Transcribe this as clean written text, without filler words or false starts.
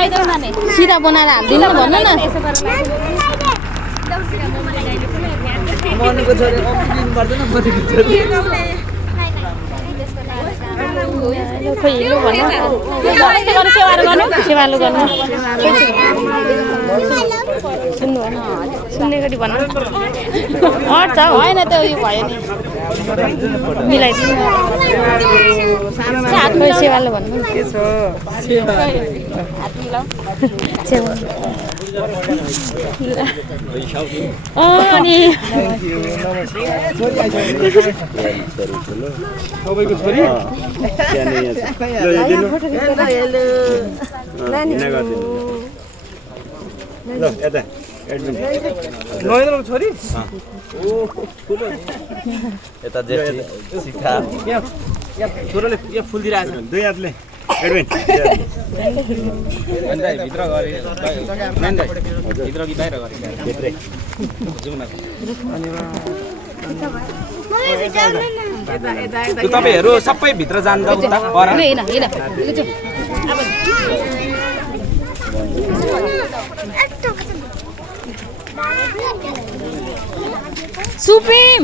मिलाइदेऊ न नि सिधा बनाएर हाल्दिनु न भन्नु न मनको छोरी दिनु पर्दैन मनको छोरी खोइ लु भन्नु सेवाहरू गर्नु सेवालु गर्नु सुन्नु भएन सुन्ने गरी भन्नु अट्छ हौ होइन त्यो उयो भयो नि मिलाइदिनु खोइ सेवालु भन्नु के छ हात मिलाऊ सेवा अनि थ्यांक यू सबैको छोरी ल यता एडमिन नयनको छोरी यता जेठी शिखा छोराले यहाँ फुल दिइरहेको छ दुई हातले एडमिन भित्र गरे भित्र कि बाहिर गरे भित्रै जाउँ न तपाईहरु सबै भित्र जान्दा उता बर हिँड हिँड सुप्रिम